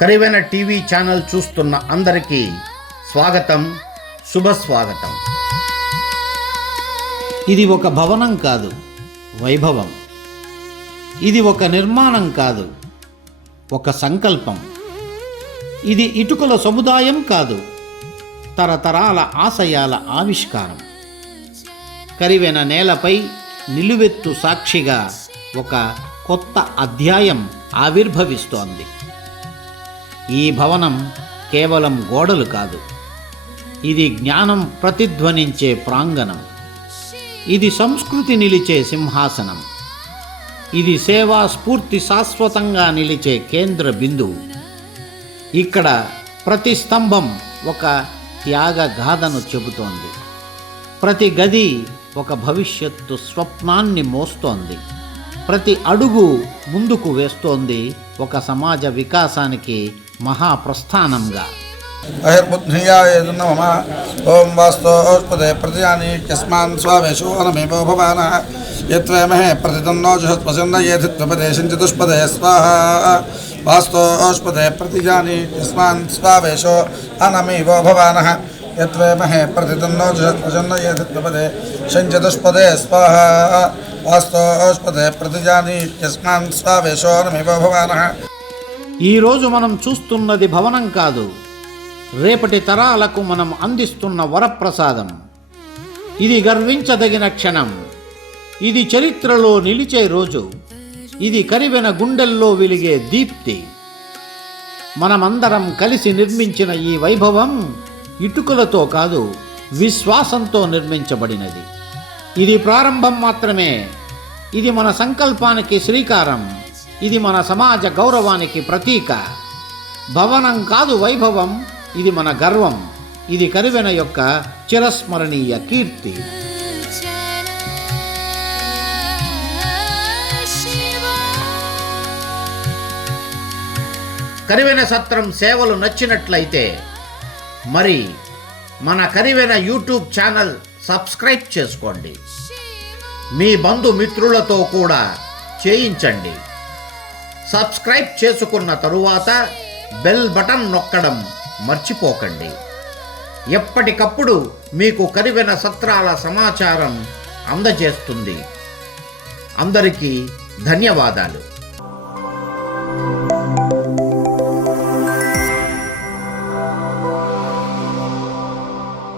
Karivena TV channel చూస్తున్న అందరికీ స్వాగతం, శుభస్వాగతం. ఇది ఒక భవనం కాదు, వైభవం. ఇది ఒక నిర్మాణం కాదు, ఒక సంకల్పం. ఇది ఇటుకల సముదాయం కాదు, తరతరాల ఆశయాల ఆవిష్కారం. కరివెన నేలపై నిలువెత్తు సాక్షిగా ఒక కొత్త అధ్యాయం ఆవిర్భవిస్తోంది. ఈ భవనం కేవలం గోడలు కాదు, ఇది జ్ఞానం ప్రతిధ్వనించే ప్రాంగణం. ఇది సంస్కృతి నిలిచే సింహాసనం. ఇది సేవా స్ఫూర్తి శాశ్వతంగా నిలిచే కేంద్ర బిందువు. ఇక్కడ ప్రతి స్తంభం ఒక త్యాగ గాథను చెబుతోంది. ప్రతి గది ఒక భవిష్యత్తు స్వప్నాన్ని మోస్తోంది. ప్రతి అడుగు ముందుకు వేస్తోంది ఒక సమాజ వికాసానికి మహాప్రస్థానంగా. ఓం వాస్తోస్పదే ప్రతిజాని యస్మాన్ స్వావేశో అనమేవో భవాన యత్వేమహే ప్రతిదన్నో జుహత్పసన్నయేధిత్వపదేశం చతుష్పదే స్వాహా. వాస్తోస్పదే ప్రతిజాని యస్మాన్ స్వావేశో అనమేవో భవాన యత్వేమహే ప్రతిదన్నో జుహత్పసన్నయేధిత్వపదేశం చతుష్పదే స్వాహా. వాస్తోస్పదే ప్రతిజాని యస్మాన్ స్వావేశో అనమేవో భవాన. ఈరోజు మనం చూస్తున్నది భవనం కాదు, రేపటి తరాలకు మనం అందిస్తున్న వరప్రసాదం. ఇది గర్వించదగిన క్షణం. ఇది చరిత్రలో నిలిచే రోజు. ఇది కరివెన గుండెల్లో వెలిగే దీప్తి. మనమందరం కలిసి నిర్మించిన ఈ వైభవం ఇటుకలతో కాదు, విశ్వాసంతో నిర్మించబడినది. ఇది ప్రారంభం మాత్రమే. ఇది మన సంకల్పానికి శ్రీకారం. ఇది మన సమాజ గౌరవానికి ప్రతీక. భవనం కాదు వైభవం, ఇది మన గర్వం. ఇది కరివెన యొక్క చిరస్మరణీయ కీర్తి. కరివెన సత్రం సేవలు నచ్చినట్లయితే మరి మన కరివెన యూట్యూబ్ ఛానల్ సబ్స్క్రైబ్ చేసుకోండి. మీ బంధుమిత్రులతో కూడా చేయించండి. సబ్స్క్రైబ్ చేసుకున్న తరువాత బెల్ బటన్ నొక్కడం మర్చిపోకండి. ఎప్పటికప్పుడు మీకు కరివెన సత్రాల సమాచారం అందజేస్తుంది. అందరికీ ధన్యవాదాలు.